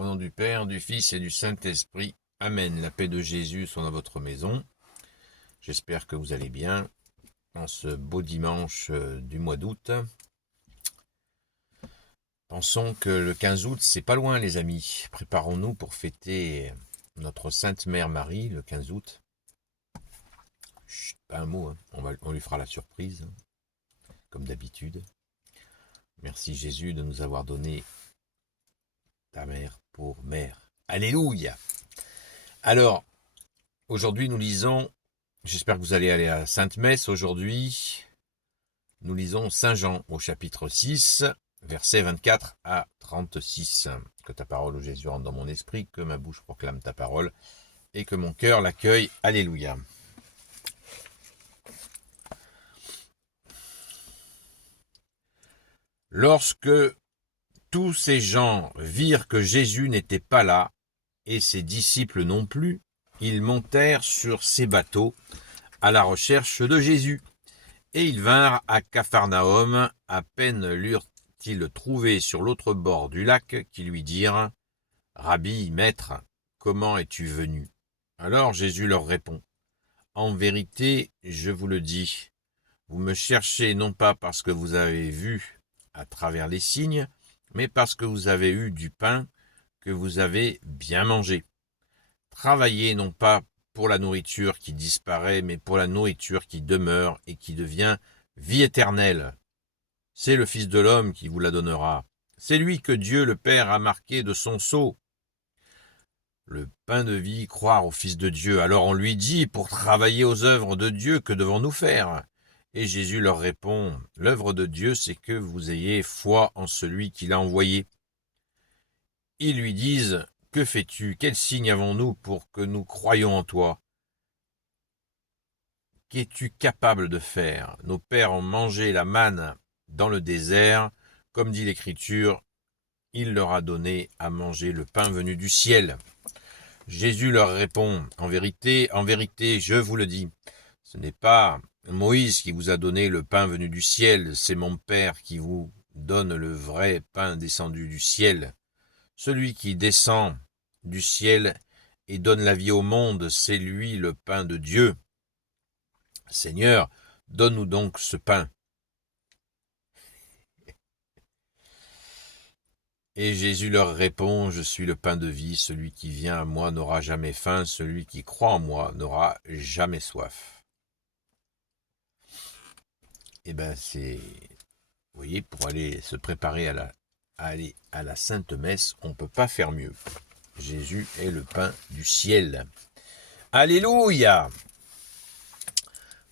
Au nom du Père, du Fils et du Saint-Esprit. Amen. La paix de Jésus soit dans votre maison. J'espère que vous allez bien en ce beau dimanche du mois d'août. Pensons que le 15 août, c'est pas loin les amis. Préparons-nous pour fêter notre Sainte Mère Marie le 15 août. Chut, pas un mot, hein. On lui fera la surprise, hein, comme d'habitude. Merci Jésus de nous avoir donné ta mère pour mère. Alléluia. Alors, aujourd'hui nous lisons, j'espère que vous allez aller à la Sainte Messe aujourd'hui, nous lisons Saint Jean au chapitre 6, versets 24 à 36. Que ta parole, ô Jésus, rentre dans mon esprit, que ma bouche proclame ta parole, et que mon cœur l'accueille. Alléluia. Lorsque tous ces gens virent que Jésus n'était pas là, et ses disciples non plus, ils montèrent sur ces bateaux à la recherche de Jésus. Et ils vinrent à Capharnaüm, à peine l'eurent-ils trouvé sur l'autre bord du lac, qui lui dirent « Rabbi, maître, comment es-tu venu ?» Alors Jésus leur répond « En vérité, je vous le dis, vous me cherchez non pas parce que vous avez vu à travers les signes, mais parce que vous avez eu du pain que vous avez bien mangé. Travaillez non pas pour la nourriture qui disparaît, mais pour la nourriture qui demeure et qui devient vie éternelle. C'est le Fils de l'homme qui vous la donnera. C'est lui que Dieu le Père a marqué de son sceau. Le pain de vie, croire au Fils de Dieu. Alors on lui dit, pour travailler aux œuvres de Dieu, que devons-nous faire ? Et Jésus leur répond, l'œuvre de Dieu, c'est que vous ayez foi en celui qui l'a envoyé. Ils lui disent, que fais-tu ? Quel signe avons-nous pour que nous croyions en toi ? Qu'es-tu capable de faire ? Nos pères ont mangé la manne dans le désert, comme dit l'Écriture, il leur a donné à manger le pain venu du ciel. Jésus leur répond, en vérité, je vous le dis, ce n'est pas Moïse qui vous a donné le pain venu du ciel, c'est mon Père qui vous donne le vrai pain descendu du ciel. Celui qui descend du ciel et donne la vie au monde, c'est lui le pain de Dieu. Seigneur, donne-nous donc ce pain. Et Jésus leur répond, je suis le pain de vie, celui qui vient à moi n'aura jamais faim, celui qui croit en moi n'aura jamais soif. Et bien c'est, vous voyez, pour aller se préparer aller à la Sainte Messe, on ne peut pas faire mieux. Jésus est le pain du ciel. Alléluia!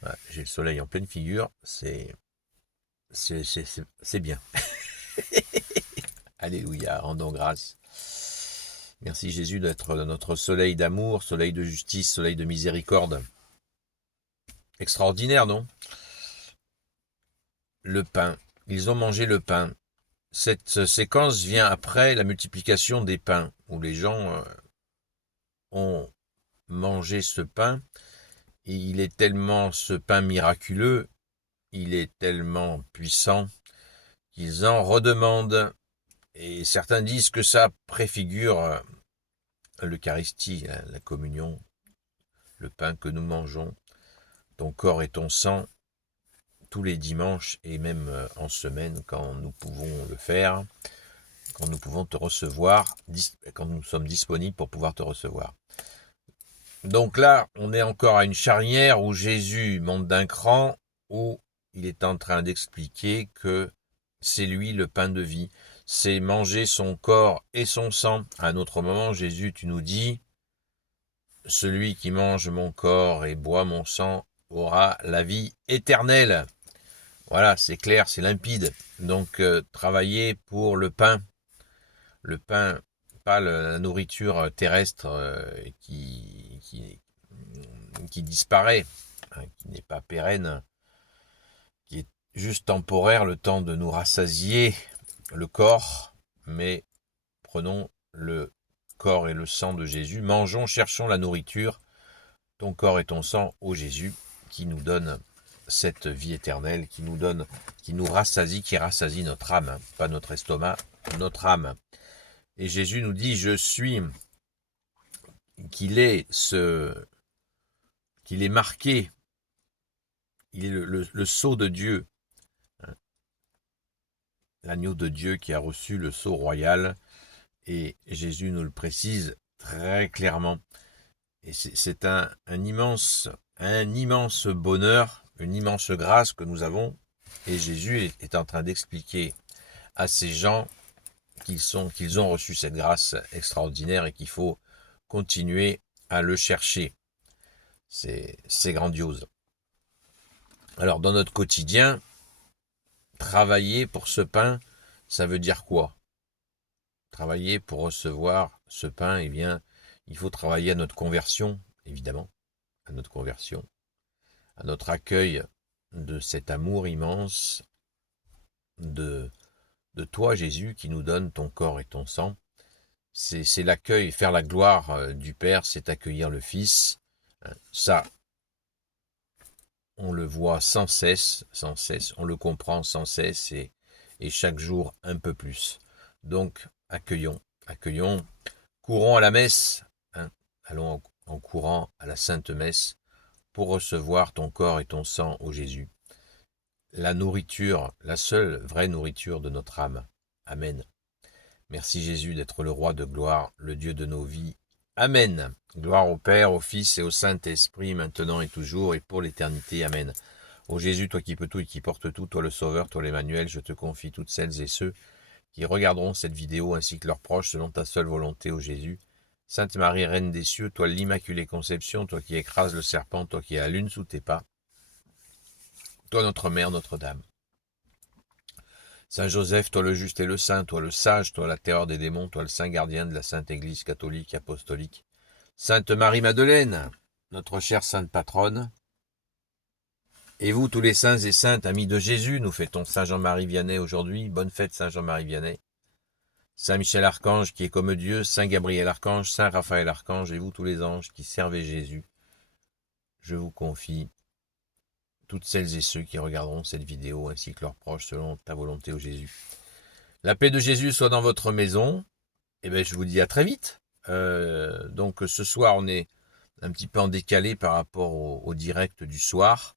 Voilà, j'ai le soleil en pleine figure, c'est bien. Alléluia, rendons grâce. Merci Jésus d'être notre soleil d'amour, soleil de justice, soleil de miséricorde. Extraordinaire, non ? Le pain. Ils ont mangé le pain. Cette séquence vient après la multiplication des pains, où les gens ont mangé ce pain. Et il est tellement, ce pain miraculeux, il est tellement puissant qu'ils en redemandent. Et certains disent que ça préfigure l'Eucharistie, la communion, le pain que nous mangeons, ton corps et ton sang, tous les dimanches et même en semaine quand nous pouvons le faire, quand nous pouvons te recevoir, quand nous sommes disponibles pour pouvoir te recevoir. Donc là, on est encore à une charnière où Jésus monte d'un cran, où il est en train d'expliquer que c'est lui le pain de vie, c'est manger son corps et son sang. À un autre moment, Jésus, tu nous dis, celui qui mange mon corps et boit mon sang aura la vie éternelle. Voilà, c'est clair, c'est limpide. Donc, travailler pour le pain, pas la nourriture terrestre qui disparaît, hein, qui n'est pas pérenne, qui est juste temporaire, le temps de nous rassasier le corps, mais prenons le corps et le sang de Jésus, mangeons, cherchons la nourriture, ton corps et ton sang, ô Jésus, qui nous donne cette vie éternelle, qui nous rassasie, qui rassasie notre âme, hein, pas notre estomac, notre âme. Et Jésus nous dit, je suis, qu'il est marqué, il est le sceau de Dieu, l'agneau de Dieu qui a reçu le sceau royal, et Jésus nous le précise très clairement. Et c'est un immense bonheur, une immense grâce que nous avons, et Jésus est en train d'expliquer à ces gens qu'ils ont reçu cette grâce extraordinaire et qu'il faut continuer à le chercher. C'est grandiose. Alors, dans notre quotidien, travailler pour ce pain, ça veut dire quoi? Travailler pour recevoir ce pain, eh bien, il faut travailler à notre conversion, évidemment, à notre conversion, à notre accueil de cet amour immense de toi, Jésus, qui nous donne ton corps et ton sang. C'est l'accueil, faire la gloire du Père, c'est accueillir le Fils. Ça, on le voit sans cesse, on le comprend sans cesse et chaque jour un peu plus. Donc, accueillons, courons à la messe, hein, allons en courant à la Sainte Messe pour recevoir ton corps et ton sang, ô Jésus. La nourriture, la seule vraie nourriture de notre âme. Amen. Merci Jésus d'être le roi de gloire, le Dieu de nos vies. Amen. Gloire au Père, au Fils et au Saint-Esprit, maintenant et toujours et pour l'éternité. Amen. Ô Jésus, toi qui peux tout et qui portes tout, toi le Sauveur, toi l'Emmanuel, je te confie toutes celles et ceux qui regarderont cette vidéo ainsi que leurs proches selon ta seule volonté, ô Jésus. Sainte Marie, Reine des cieux, toi l'Immaculée Conception, toi qui écrases le serpent, toi qui as la lune sous tes pas, toi notre Mère, Notre-Dame. Saint Joseph, toi le juste et le saint, toi le sage, toi la terreur des démons, toi le saint gardien de la Sainte Église catholique apostolique. Sainte Marie-Madeleine, notre chère sainte patronne. Et vous, tous les saints et saintes, amis de Jésus, nous fêtons Saint Jean-Marie Vianney aujourd'hui. Bonne fête Saint Jean-Marie Vianney. Saint Michel Archange qui est comme Dieu, Saint Gabriel Archange, Saint Raphaël Archange, et vous tous les anges qui servez Jésus. Je vous confie toutes celles et ceux qui regarderont cette vidéo ainsi que leurs proches selon ta volonté, ô Jésus. La paix de Jésus soit dans votre maison. Et bien, je vous dis à très vite. Donc ce soir, on est un petit peu en décalé par rapport au direct du soir.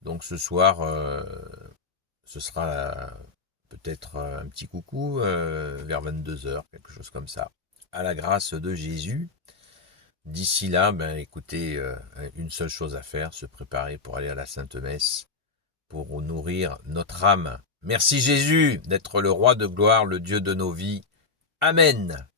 Donc ce soir, ce sera peut-être un petit coucou vers 22h, quelque chose comme ça. À la grâce de Jésus. D'ici là, ben, écoutez, une seule chose à faire, se préparer pour aller à la Sainte Messe, pour nourrir notre âme. Merci Jésus d'être le roi de gloire, le Dieu de nos vies. Amen.